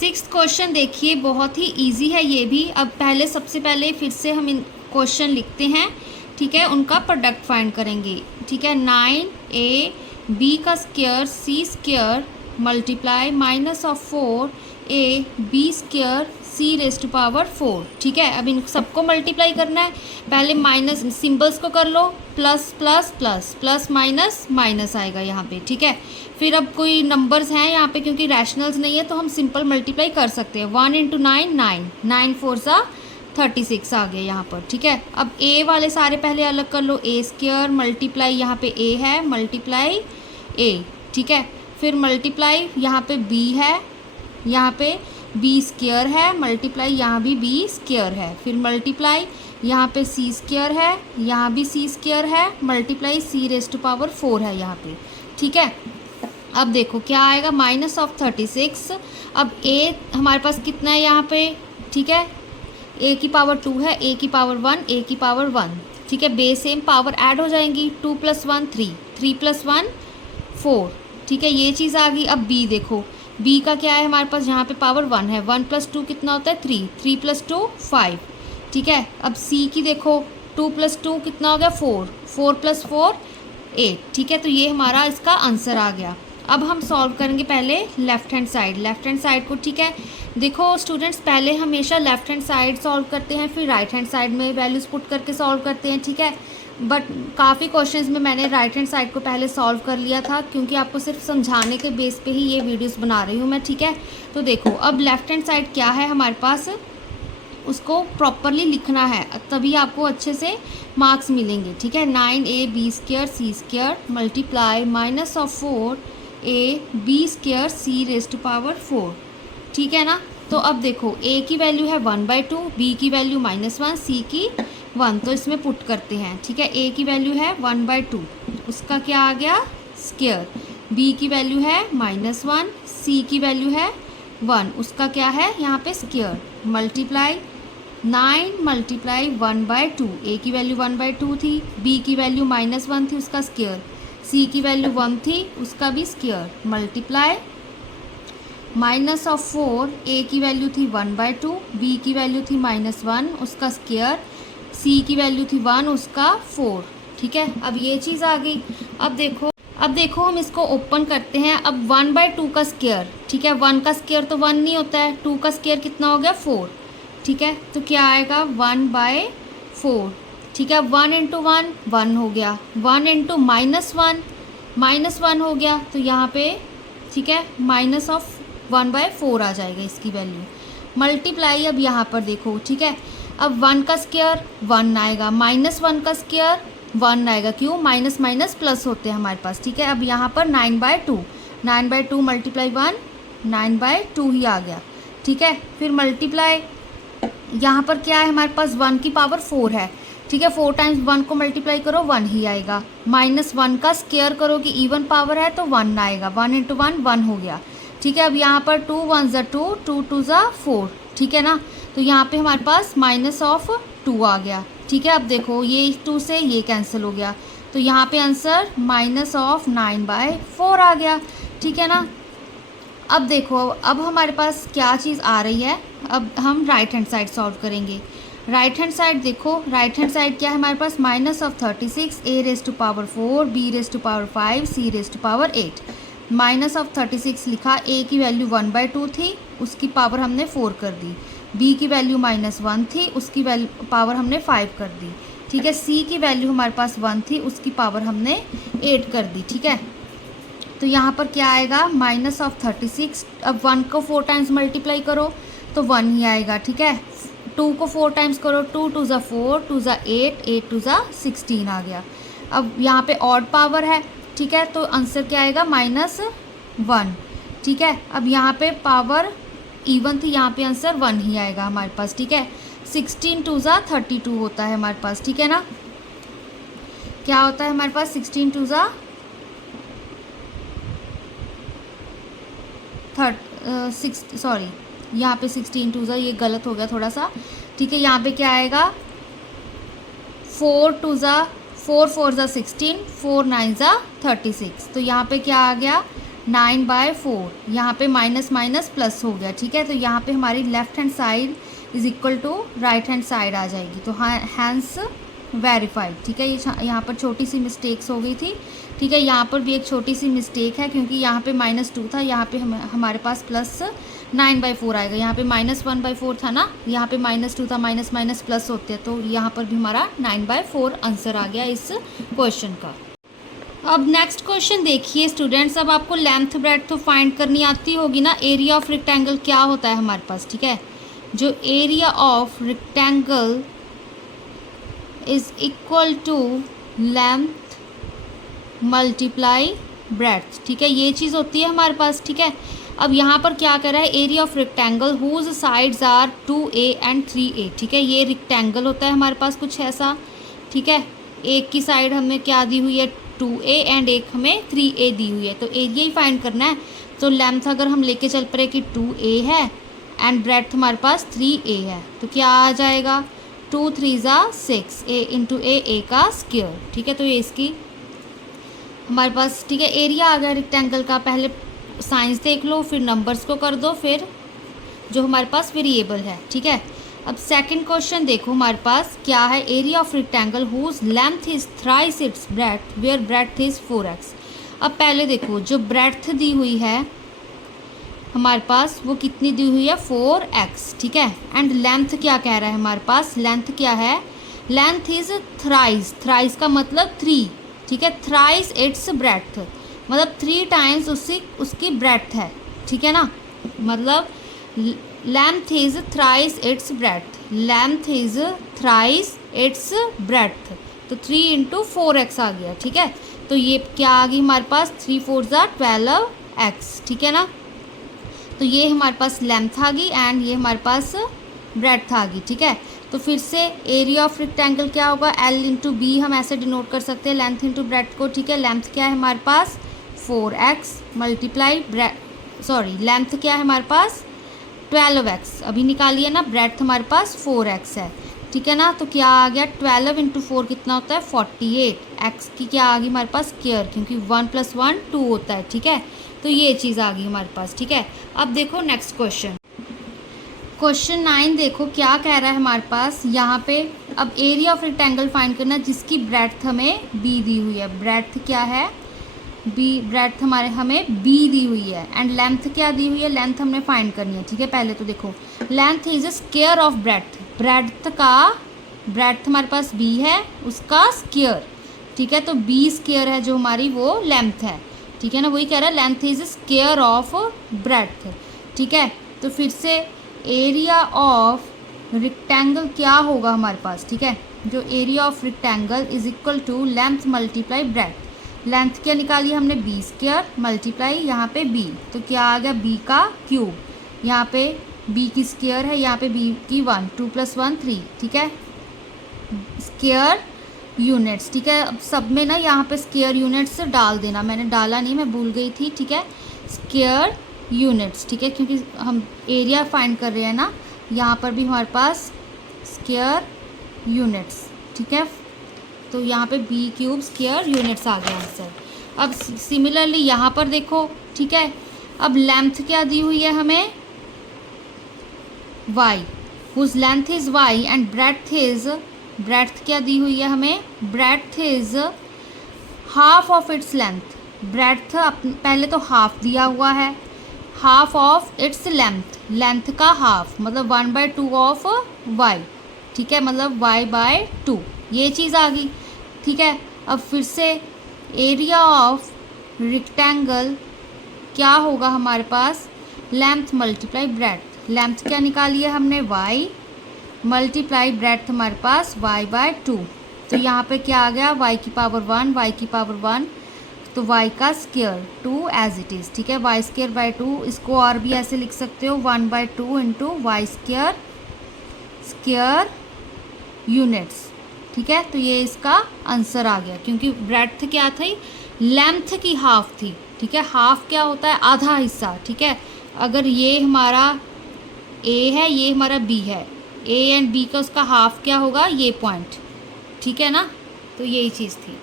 Sixth question देखिए, बहुत ही easy है ये भी। अब सबसे पहले फिर से हम इन क्वेश्चन लिखते हैं, ठीक है, उनका प्रोडक्ट फाइंड करेंगे। ठीक है, 9ab का square c square multiply -4ab c raise to power 4। ठीक है, अब इन सबको मल्टीप्लाई करना है। पहले माइनस सिंबल्स को कर लो, plus plus plus plus minus minus आएगा यहाँ पे। ठीक है, फिर अब कोई नंबर्स हैं यहाँ पे, क्योंकि रैशनल्स नहीं है तो हम सिंपल मल्टीप्लाई कर सकते हैं। 1 × 9 9, 9 4 36 आ गया यहाँ पर। ठीक है, अब a वाले सारे पहले अलग कर लो। a स्क्वायर मल्टीप्लाई यहाँ पे a है मल्टीप्लाई a। ठीक है, फिर मल्टीप्लाई यहाँ पे b है, यहाँ पे b स्क्वायर है मल्टीप्लाई यहाँ भी b स्क्वायर है। फिर मल्टीप्लाई यहाँ पे c स्क्वायर है, यहाँ भी c स्क्वायर है multiply c raise to power 4 है यहाँ पे। ठीक है, अब देखो क्या आएगा, -36। अब a हमारे पास कितना है यहाँ पे, ठीक है, a की पावर 2 है, a की पावर 1, a की पावर 1। ठीक है, बेस सेम पावर ऐड हो जाएंगी, 2 + 1 3, 3 + 1 4। ठीक है, ये चीज़ आ गई। अब b देखो, b का क्या है हमारे पास, यहाँ पे पावर 1 है, 1 + 2 कितना होता है 3, 3 + 2 5। ठीक है, अब c की देखो, 2 + 2 कितना हो गया 4, 4 + 4 8। ठीक है, तो ये हमारा इसका आंसर आ गया। अब हम सॉल्व करेंगे पहले लेफ़्ट हैंड साइड को। ठीक है, देखो स्टूडेंट्स, पहले हमेशा लेफ़्ट हैंड साइड सॉल्व करते हैं, फिर राइट हैंड साइड में वैल्यूज़ पुट करके सॉल्व करते हैं। ठीक है, बट काफ़ी क्वेश्चंस में मैंने राइट हैंड साइड को पहले सॉल्व कर लिया था, क्योंकि आपको सिर्फ समझाने के बेस पे ही ये वीडियोस बना रही हूँ मैं। ठीक है, तो देखो अब लेफ़्ट हैंड साइड क्या है हमारे पास, उसको प्रॉपरली लिखना है, तभी आपको अच्छे से मार्क्स मिलेंगे। ठीक है, 9ab square c square multiply -4ab c raise to power 4। ठीक है ना, तो अब देखो a की वैल्यू है 1/2, b की वैल्यू -1, c की 1, तो इसमें पुट करते हैं। ठीक है, a की वैल्यू है 1/2, उसका क्या आ गया स्क्वायर, b की वैल्यू है -1, c की वैल्यू है 1, उसका क्या है यहाँ पे स्क्वायर, मल्टीप्लाई 9 × 1/2। a की वैल्यू 1/2 थी, b की वैल्यू -1 थी, उसका स्क्वायर, c की वैल्यू 1 थी, उसका भी स्क्वायर, मल्टीप्लाई -4, a की वैल्यू थी 1/2, b की वैल्यू थी -1, उसका स्क्वायर, c की वैल्यू थी 1, उसका 4। ठीक है, अब ये चीज़ आ गई। अब देखो हम इसको ओपन करते हैं। अब 1/2 का स्क्वायर, ठीक है, 1 का स्क्वायर तो 1 नहीं होता है, 2 का स्क्वायर कितना हो गया 4। ठीक है, तो क्या आएगा 1/4। ठीक है, 1 × 1 1 हो गया, 1 × -1 हो गया, तो यहाँ पे ठीक है -1/4 आ जाएगा इसकी वैल्यू, मल्टीप्लाई। अब यहाँ पर देखो, ठीक है, अब 1 का स्क्वायर 1 आएगा, -1 का स्क्वायर 1 आएगा, क्यों, माइनस माइनस प्लस होते हैं हमारे पास। ठीक है, अब यहाँ पर 9/2 मल्टीप्लाई 1, 9/2 ही आ गया। ठीक है, फिर मल्टीप्लाई यहाँ पर क्या है हमारे पास, 1 की पावर 4 है। ठीक है, 4 टाइम्स 1 को मल्टीप्लाई करो 1 ही आएगा, -1 का स्क्वायर करो कि इवन पावर है तो 1 आएगा, 1 × 1 1 हो गया। ठीक है, अब यहाँ पर 2 1 = 2, 2 2 = 4। ठीक है ना, तो यहाँ पे हमारे पास -2 आ गया। ठीक है, अब देखो ये 2 से ये कैंसिल हो गया, तो यहाँ पे आंसर -9/4 आ गया। ठीक है ना, अब देखो अब हमारे पास क्या चीज़ आ रही है, अब हम राइट हैंड साइड सॉल्व करेंगे। राइट हैंड साइड देखो, राइट हैंड साइड क्या है हमारे पास, -36 a raise to power 4, b raise to power 5, c raise to power 8। -36 लिखा, a की वैल्यू 1/2 थी, उसकी पावर हमने 4 कर दी, b की वैल्यू -1 थी, उसकी वैल्यू पावर हमने 5 कर दी। ठीक है, c की वैल्यू हमारे पास 1 थी, उसकी पावर हमने 8 कर दी। ठीक है, तो यहाँ पर क्या आएगा -36। अब 1 को 4 टाइम्स मल्टीप्लाई करो तो 1 ही आएगा। ठीक है, 2 को 4 टाइम्स करो, 2 2 = 4, 2 = 8, 8 2 = 16 आ गया। अब यहाँ पे ऑड पावर है, ठीक है, तो आंसर क्या आएगा -1। ठीक है, अब यहाँ पे पावर इवन थी, यहाँ पे आंसर 1 ही आएगा हमारे पास। ठीक है, 16 2 = 32 होता है हमारे पास। ठीक है ना, क्या होता है हमारे पास, 16 2 = सॉरी, यहाँ पे 16 2 ये गलत हो गया थोड़ा सा। ठीक है, यहाँ पे क्या आएगा, 4 2 = 4 4 = 16, 4 9 = 36, तो यहाँ पे क्या आ गया 9/4, यहाँ पे माइनस माइनस प्लस हो गया, ठीक है। तो यहाँ पे हमारी left hand side is equal to right hand side आ जाएगी, तो हैंस वेरीफाइड, ठीक है। ये यहाँ पर छोटी सी मिस्टेक्स हो गई थी, ठीक है। यहाँ पर भी एक छोटी सी मिस्टेक है, क्योंकि यहाँ पे -2 था, यहाँ पे हमारे पास +9/4 आएगा। यहाँ पे -1/4 था ना, यहाँ पे -2 था, माइनस माइनस प्लस होते हैं, तो यहाँ पर भी हमारा 9/4 आंसर आ गया इस क्वेश्चन का। अब नेक्स्ट क्वेश्चन देखिए स्टूडेंट्स, अब आपको लेंथ ब्रेड्थ तो फाइंड करनी आती होगी ना। एरिया ऑफ रेक्टेंगल क्या होता है हमारे पास, ठीक है। जो area of rectangle is equal to length multiply breadth, ठीक है, ये चीज़ होती है हमारे पास, ठीक है। अब यहाँ पर क्या कर रहा है, area of rectangle whose sides are 2a and 3a, ठीक है। ये रेक्टेंगल होता है हमारे पास कुछ ऐसा, ठीक है। एक की साइड हमें क्या दी हुई है 2a एंड एक हमें 3a दी हुई है, तो एरिया ही फाइंड करना है। तो लेंथ अगर हम लेके चल पड़े कि 2a है एंड ब्रेड्थ हमारे पास 3a है, तो क्या आ जाएगा 2 3 6, a इंटू a का स्क्वायर, ठीक है। तो ये इसकी हमारे पास, ठीक है, एरिया आ गया रेक्टेंगल का। पहले साइंस देख लो, फिर नंबर्स को कर दो, फिर जो हमारे पास वेरिएबल है, ठीक है। अब सेकंड क्वेश्चन देखो हमारे पास क्या है, area of rectangle whose length is thrice its breadth where breadth is 4x। अब पहले देखो जो ब्रेड्थ दी हुई है हमारे पास वो कितनी दी हुई है 4x, ठीक है। एंड लेंथ क्या कह रहा है हमारे पास, लेंथ क्या है, लेंथ इज थ्राइस, थ्राइस का मतलब 3, ठीक है। थ्राइस इट्स ब्रेड्थ मतलब 3 टाइम्स उसकी ब्रेड्थ है, ठीक है ना। मतलब length is thrice its breadth, length is thrice its breadth, तो 3 इंटू 4x आ गया, ठीक है। तो ये क्या आ गई हमारे पास 3 4 12x, ठीक है ना। तो ये हमारे पास लेंथ आ गई एंड ये हमारे पास ब्रेड्थ आ गई, ठीक है। तो फिर से एरिया ऑफ रेक्टेंगल क्या होगा, L इंटू बी, हम ऐसे डिनोट कर सकते हैं लेंथ इंटू ब्रेड्थ को, ठीक है। लेंथ क्या है हमारे पास 4x मल्टीप्लाई लेंथ क्या है हमारे पास 12x, अभी निकालिए ना, ब्रेड्थ हमारे पास 4x है, ठीक है ना। तो क्या आ गया 12 इंटू 4 कितना होता है 48, x की क्या आ गई हमारे पास स्क्वायर, क्योंकि 1 + 1 2 होता है, ठीक है। तो ये चीज़ आ गई हमारे पास, ठीक है। अब देखो नेक्स्ट क्वेश्चन, क्वेश्चन 9 देखो क्या कह रहा है हमारे पास यहाँ पे। अब एरिया ऑफ रेक्टेंगल फाइंड करना जिसकी ब्रेड्थ हमें b दी हुई है, ब्रेड्थ क्या है b, ब्रेड्थ हमें b दी हुई है एंड लेंथ क्या दी हुई है, लेंथ हमने फाइंड करनी है, ठीक है। पहले तो देखो length is a square of breadth, breadth हमारे पास b है, उसका स्क्वायर, ठीक है। तो b स्क्वायर है जो हमारी वो लेंथ है, ठीक है ना, वही कह रहा है length is square of breadth, ठीक है। तो फिर से एरिया ऑफ रेक्टेंगल क्या होगा हमारे पास, ठीक है। जो area of rectangle is equal to length multiply breadth, length क्या निकाली हमने b स्क्वायर मल्टीप्लाई यहाँ पे b, तो क्या आ गया b का क्यूब, यहाँ पे b की स्क्वायर है, यहाँ पे b की 1, 2 + 1 3, ठीक है, स्क्वायर यूनिट्स, ठीक है। अब सब में ना यहाँ पे स्क्वायर यूनिट्स डाल देना, मैंने डाला नहीं, मैं भूल गई थी, ठीक है। स्क्वायर यूनिट्स, ठीक है, क्योंकि हम एरिया फाइंड कर रहे हैं ना, यहाँ पर भी हमारे पास स्क्वायर यूनिट्स, ठीक है। तो यहाँ पे b³ स्क्वायर यूनिट्स आ गया आंसर। अब सिमिलरली यहाँ पर देखो, ठीक है। अब लेंथ क्या दी हुई है हमें y, whose length is y and breadth क्या दी हुई है हमें, breadth is half of its length, breadth पहले तो हाफ दिया हुआ है, half of its length, length का हाफ मतलब 1/2 ऑफ y, ठीक है, मतलब y/2, ये चीज़ आ गई, ठीक है। अब फिर से एरिया ऑफ रेक्टेंगल क्या होगा हमारे पास, लेंथ मल्टीप्लाई ब्रेड्थ, लेंथ क्या निकाली है हमने y मल्टीप्लाई ब्रेड्थ हमारे पास y/2, तो यहाँ पे क्या आ गया y की पावर 1, y की पावर 1, तो y का स्क्वायर 2 एज इट इज़, ठीक है। y²/2, इसको और भी ऐसे लिख सकते हो 1/2 इंटू y² स्क्वायर यूनिट्स, ठीक है। तो ये इसका आंसर आ गया, क्योंकि ब्रेड्थ क्या थी, लेंथ की हाफ थी, ठीक है। हाफ क्या होता है, आधा हिस्सा, ठीक है। अगर ये हमारा a है, ये हमारा b है, a एंड b का उसका हाफ क्या होगा, ये पॉइंट, ठीक है ना। तो यही चीज़ थी।